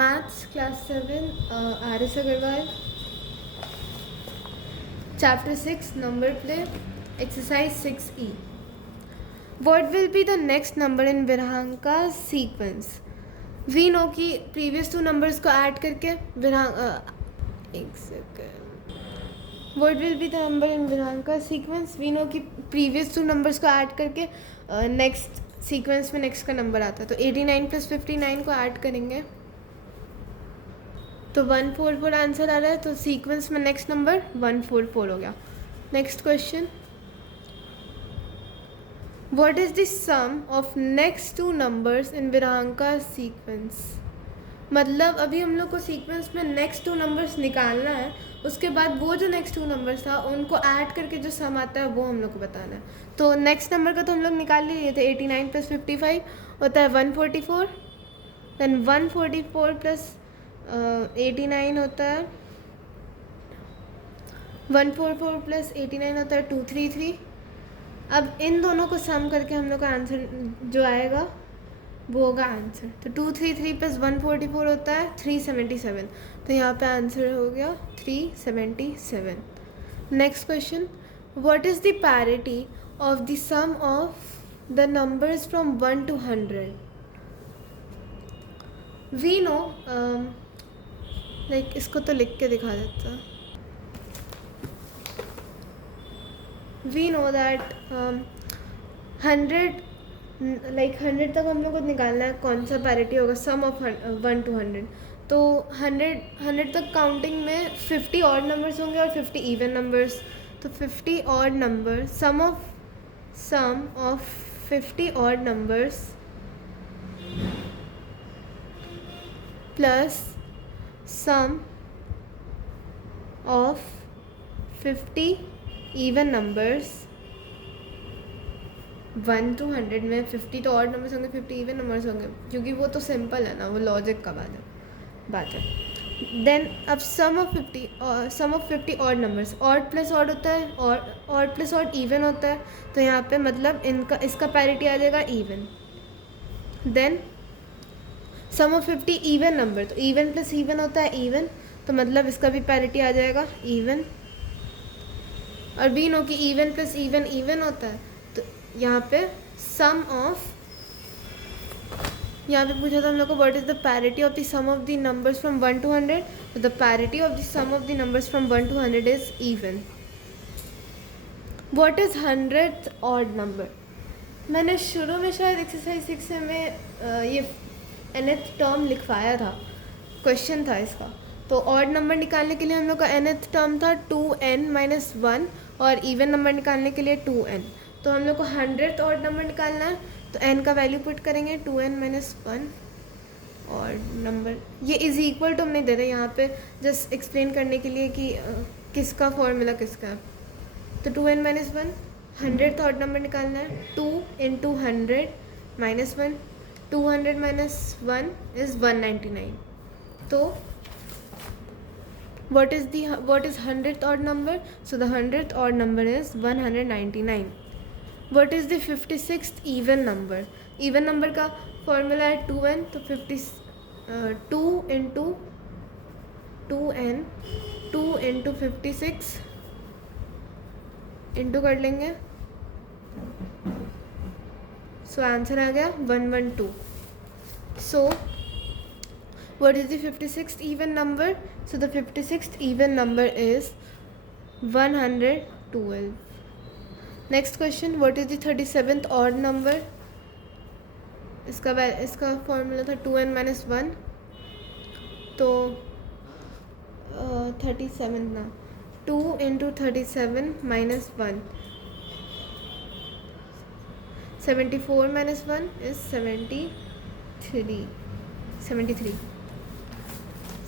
Maths Class 7, R.S. Agarwal. Chapter 6, Number Play, Exercise 6E. What will be the next number in Virhanka's sequence? We know कि previous two numbers को add करके एक second. What will be the number in Virhanka's sequence? We know कि previous two numbers को add करके next sequence में next का number आता है. तो 89 plus 59 को add करेंगे तो 144 आंसर आ रहा है. तो सीक्वेंस में नेक्स्ट नंबर 144 हो गया. Next question, what is the sum of next two numbers in विरांका सीक्वेंस. मतलब अभी हम लोग को सीक्वेंस में नेक्स्ट टू नंबर्स निकालना है, उसके बाद वो जो नेक्स्ट टू नंबर्स था उनको ऐड करके जो सम आता है वो हम लोग को बताना है. तो नेक्स्ट नंबर का तो हम लोग निकाल ही लिए थे. 89 प्लस 55 होता है 144. देन 144 प्लस 89 होता है 144 प्लस 89 होता है 233. अब इन दोनों को सम करके हम लोग का आंसर जो आएगा वो होगा आंसर. तो 233 प्लस 144 होता है 377. तो यहाँ पे आंसर हो गया 377. Next question, what is the parity of the sum of the numbers from 1 to 100. We know like इसको तो लिख के दिखा देता. वी नो दैट 100 लाइक 100 तक हम लोग को निकालना है. कौन सा पैरिटी होगा सम ऑफ 1 to 100. तो 100 तक काउंटिंग में 50 ऑड नंबर्स होंगे और 50 इवन नंबर्स. तो 50 odd number sum of 50 odd numbers plus sum of 50 even numbers. 1 to 100 में 50 तो ऑड नंबर्स होंगे, 50 इवन नंबर्स होंगे, क्योंकि वो तो सिंपल है ना, वो लॉजिक का बात है. देन अब sum of 50 odd numbers. Odd plus odd होता है और ऑड प्लस ऑड इवन होता है. तो यहाँ पे मतलब इसका पैरिटी आ जाएगा even. Then sum of 50 even number. तो इवन प्लस इवन होता है इवन. तो मतलब इसका भी पैरिटी आ जाएगा इवन. और भी नो कि इवन प्लस इवन इवन होता है. तो यहाँ पे सम ऑफ, यहाँ पे पूछा था हम लोग को what is the parity of the sum of the numbers from 1 to 100. तो the parity of the sum of the numbers from 1 to 100 is even. What is 100th odd number. मैंने शुरू में शायद एक्सरसाइज 6 में ये nth टर्म लिखवाया था, question था इसका. तो ऑड नंबर निकालने के लिए हम लोग का nth टर्म था 2n-1 और इवन नंबर निकालने के लिए 2n. तो हम लोग को 100th ऑड नंबर निकालना है. तो n का वैल्यू पुट करेंगे 2n-1 ऑड नंबर. ये इज इक्वल टू हम नहीं दे रहे यहाँ पे, जस्ट एक्सप्लेन करने के लिए कि किसका फॉर्मूला किसका है. तो 2n-1 100th ऑड नंबर निकालना है. 2 into 100 minus 1. 200 minus 1 is 199. तो what is 100th odd number? So the 100th odd number is 199. What is the 56th even number? Even number का फॉर्मूला है 2n. तो 2 into 2n 2 into 56 इंटू कर लेंगे. So answer आ गया 112. सो what is the 56th even number? So the 56th even number is 112. Next question, what is the 37th odd number? इसका formula था 2n-1. तो 37 ना 2 into 37 minus 1. 74 minus 1 is 73.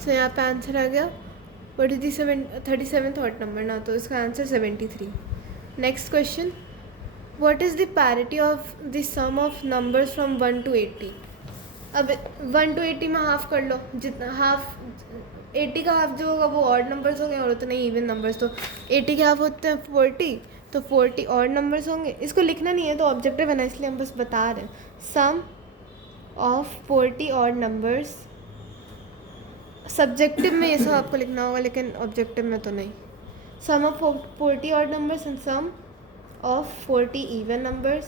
सो यहाँ पे आंसर आ गया what is the 37th odd number ना. तो इसका answer 73. Next question, what is the parity of the sum of numbers from 1 to 80. अब 1 to 80 में हाफ कर लो. जितना हाफ 80 का हाफ जो होगा वो ऑड नंबर्स हो गए और उतने इवन नंबर्स. तो 80 के हाफ होते हैं 40. तो 40 ऑड नंबर्स होंगे. इसको लिखना नहीं है तो ऑब्जेक्टिव है ना, इसलिए हम बस बता रहे हैं. सम ऑफ 40 ऑड नंबर्स सब्जेक्टिव में ये सब आपको लिखना होगा, लेकिन ऑब्जेक्टिव में तो नहीं. Sum of 40 odd numbers and sum of 40 even numbers.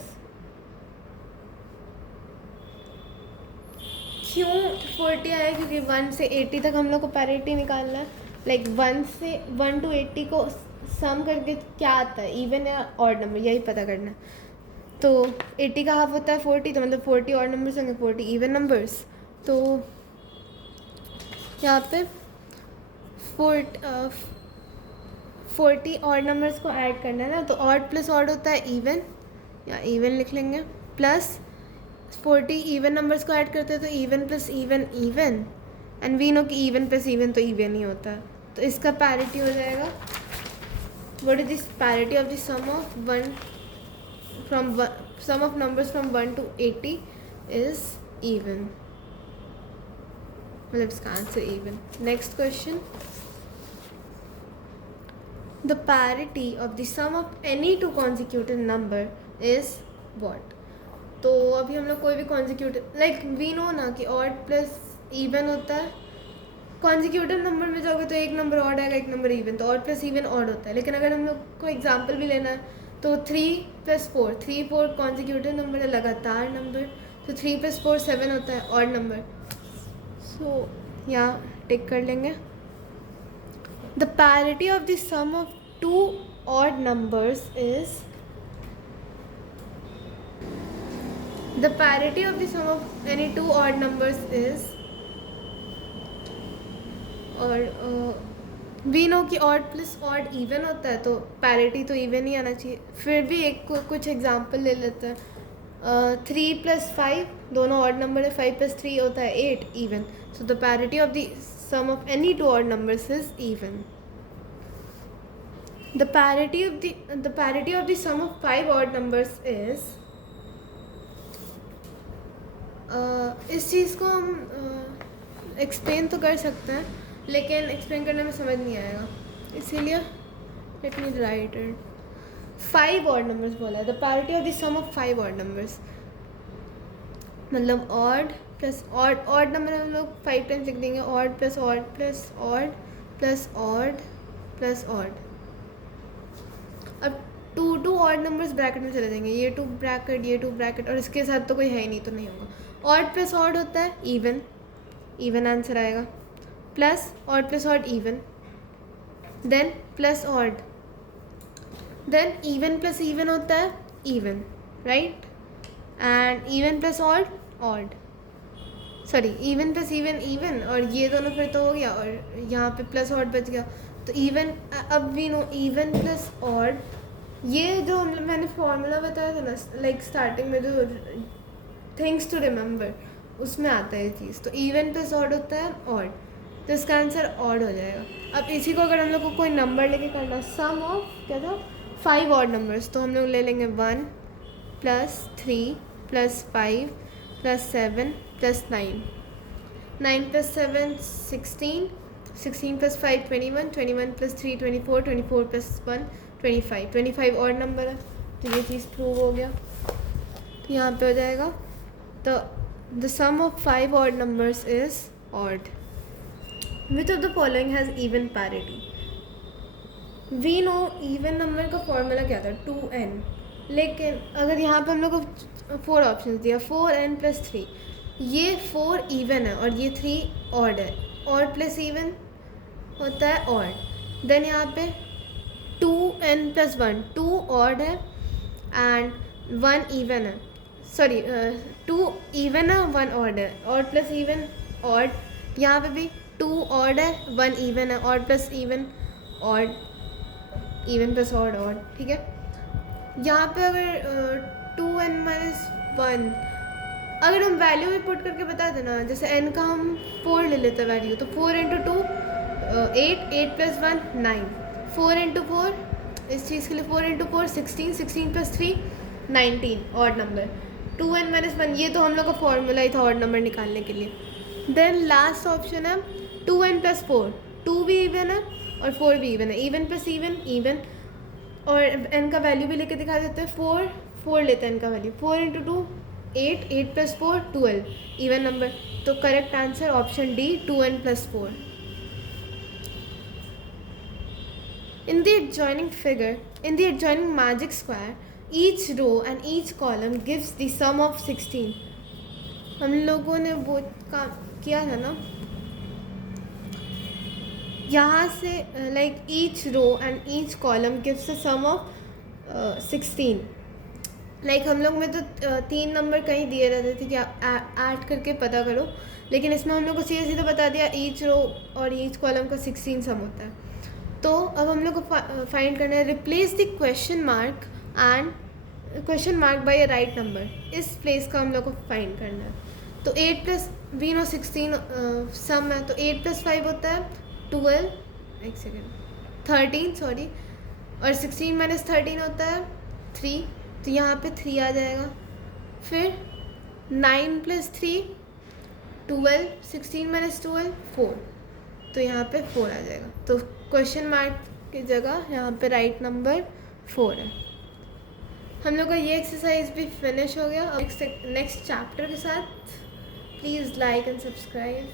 क्यों 40 आया? क्योंकि 1 से 80 तक हम लोग को पैरिटी निकालना है. लाइक 1 to 80 को सम करके क्या आता है, इवन या ऑड नंबर, यही पता करना है. तो 80 का हाफ होता है 40, तो मतलब 40 ऑड नंबर्स होंगे, 40 इवन नंबर्स. तो यहाँ पे 40 ऑड नंबर्स को ऐड करना है ना, तो ऑड प्लस ऑड होता है इवन, या इवन लिख लेंगे, प्लस 40 इवन नंबर्स को ऐड करते हैं तो even plus even even, and we know कि इवन प्लस इवन तो इवन ही होता है. तो इसका पैरिटी हो जाएगा, what is this parity of the sum of numbers from 1 to 80 is even. मतलब इसका answer even. Next question, the parity of the sum of any two consecutive number is what. तो अभी हम लोग कोई भी कॉन्जिक्यूटिव, लाइक वी नो ना कि ऑड प्लस इवन होता है. कॉन्जिक्यूटिव नंबर में जाओगे तो एक नंबर ऑड आएगा, एक नंबर इवन, तो ऑड प्लस इवन ऑड होता है. लेकिन अगर हम लोग को एग्जांपल भी लेना है तो 3 + 4, 3 4 कॉन्जिक्यूटिव नंबर है, लगातार नंबर. तो 3 + 4 7 होता है, ऑड नंबर. सो यहाँ टिक कर लेंगे. The parity of the sum of 2 odd numbers is, the parity of the sum of any 2 odd numbers is, और वी नो कि ऑड प्लस ऑड इवन होता है, तो पैरिटी तो इवन ही आना चाहिए. फिर भी एक कुछ एग्जांपल ले लेते हैं. 3 + 5 दोनों ऑड नंबर है, 5 + 3 होता है 8, even. So the parity of the sum of any 2 odd numbers is even. The parity of the sum of 5 odd numbers is, इस चीज़ को हम एक्सप्लेन तो कर सकते हैं, लेकिन एक्सप्लेन करने में समझ नहीं आएगा, इसीलिए let me write it. 5 odd numbers बोला है, the parity of the sum of 5 odd numbers, मतलब odd plus odd. Odd number हम लोग 5 टाइम्स लिख देंगे, odd plus odd plus odd plus odd plus odd. अब 2 ऑड नंबर्स ब्रैकेट में चले जाएंगे, ये 2 ब्रैकेट, ये 2 ब्रैकेट, और इसके साथ तो कोई है ही नहीं, तो नहीं होगा. ऑड प्लस ऑड होता है इवन, इवन आंसर आएगा. Plus odd plus odd even, then plus odd, then even plus even होता है even, right. And even plus odd odd, sorry even plus even even, और ये दोनों फिर तो हो गया, और यहाँ पे प्लस ऑड बच गया. तो इवन, अब we know even plus odd, ये जो मैंने फॉर्मूला बताया था ना, लाइक स्टार्टिंग में जो थिंग्स टू रिमेंबर, उसमें आता है ये चीज़. तो इवन प्लस ऑड होता है ऑड, तो इसका आंसर ऑड हो जाएगा. अब इसी को अगर हम लोग को कोई नंबर लेके करना, सम ऑफ क्या था 5 ऑड नंबर्स, तो हम लोग ले लेंगे 1 + 3 + 5 + 7 + 9. 9 + 7 16, 16 + 5 21, 21 + 3 24, 24 + 1 25. 25 ऑड नंबर है, तो ये चीज़ प्रूव हो गया. तो यहाँ पे हो जाएगा, तो the sum of 5 odd numbers is odd. Which of the following has even parity? We know even number का फॉर्मूला क्या था, 2n. लेकिन अगर यहाँ पे हम लोग को 4 ऑप्शन दिया, 4n + 3, ये 4 इवन है और ये 3 ऑड है. ऑड प्लस इवन होता है ऑड. देन यहाँ पे 2n + 1, 2 ऑड है एंड 1 इवन है, सॉरी 2 इवन है 1 ऑड है. ऑड प्लस इवन ऑड, यहाँ पे भी 2 ऑड है 1 इवन है, odd plus even odd, even plus odd odd, ठीक है. यहाँ पे अगर 2n - 1, अगर हम वैल्यू भी पुट करके बता देना, जैसे n का हम 4 ले लेते हैं वैल्यू, तो 4 × 2 8, 8 + 1 9, 4 × 4, इस चीज़ के लिए 4 × 4 16, 16 + 3 19 ऑड नंबर. 2n - 1, ये तो हम लोग का फॉर्मूला ही था ऑड नंबर निकालने के लिए. देन लास्ट ऑप्शन है 2n + 4, 2 भी इवन है और 4 भी इवन है, इवन प्लस इवन इवन, और n का वैल्यू भी लेके दिखा देते हैं. 4 लेते हैं n का वैल्यू, 4 × 2 8, 8 + 4 12, इवन नंबर. तो correct answer option D 2n + 4. In the adjoining magic square, each row and each column gives the sum of 16. हम लोगों ने वो काम किया था ना, यहाँ से like each row and each column gives the sum of 16. Like हम लोग में तो 3 नंबर कहीं दिए रहते थे कि आप ऐड करके पता करो, लेकिन इसमें हम लोग को सीधे सीधे बता दिया ईच रो और ईच कॉलम का 16 सम होता है. तो अब हम लोग को फाइंड करना है replace the question mark bye a right number. इस प्लेस का हम लोग को फाइंड करना है. तो 8 + वी नो 16 सम है, तो 8 + 5 होता है 12, 13 सॉरी, और 16 - 13 होता है 3. तो यहाँ पे 3 आ जाएगा. फिर 9 + 3 12, 16 - 12 4. तो यहाँ पे 4 आ जाएगा. तो क्वेश्चन मार्क की जगह यहाँ पे राइट नंबर 4 है. हम लोग का ये एक्सरसाइज भी फिनिश हो गया. अब नेक्स्ट चैप्टर के साथ प्लीज़ लाइक एंड सब्सक्राइब.